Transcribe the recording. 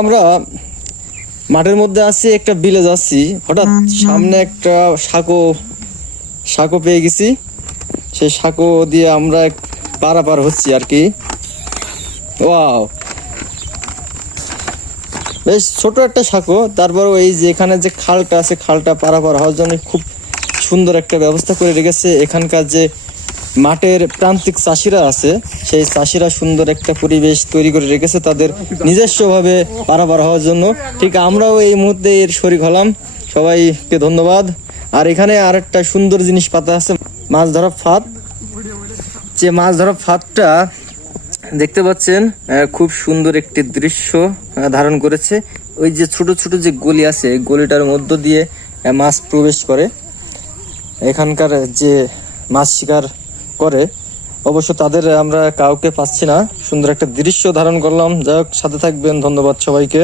আমরা মাঠের মধ্যে আছি, একটা বিলে যাচ্ছি, হঠাৎ সামনে একটা সাঁকো পেয়ে গেছি। সেই সাঁকো দিয়ে আমরা পারাপার হচ্ছি আর কি। ওয়াও, বেশ ছোট একটা সাঁকো, তারপর এই যে এখানে যে খালটা আছে, খালটা পারাপার হওয়ার জন্য খুব সুন্দর একটা ব্যবস্থা করে রেখেছে। এখানকার যে মাঠের প্রান্তিক চাষিরা আছে, সেই চাষিরা সুন্দর একটা পরিবেশ তৈরি করে রেখেছে তাদের নিজস্বভাবে পারাপার হওয়ার জন্য। ঠিক আমরাও এই মুহূর্তে এর শরিক হলাম, সবাইকে ধন্যবাদ। আর এখানে আরেকটা সুন্দর জিনিস পাতা আছে, মাছ ধরা ফাঁদ। যে মাছ ধরা ফাঁদটা দেখতে পাচ্ছেন, খুব সুন্দর একটি দৃশ্য ধারণ করেছে। ওই যে ছোট ছোট যে গলি আছে, গলিটার মধ্য দিয়ে মাছ প্রবেশ করে। এখানকার যে মাছ শিকার করে, অবশ্য তাদের আমরা কাউকে পাচ্ছি না। সুন্দর একটা দৃশ্য ধারণ করলাম। যাই হোক, সাথে থাকবেন, ধন্যবাদ সবাইকে।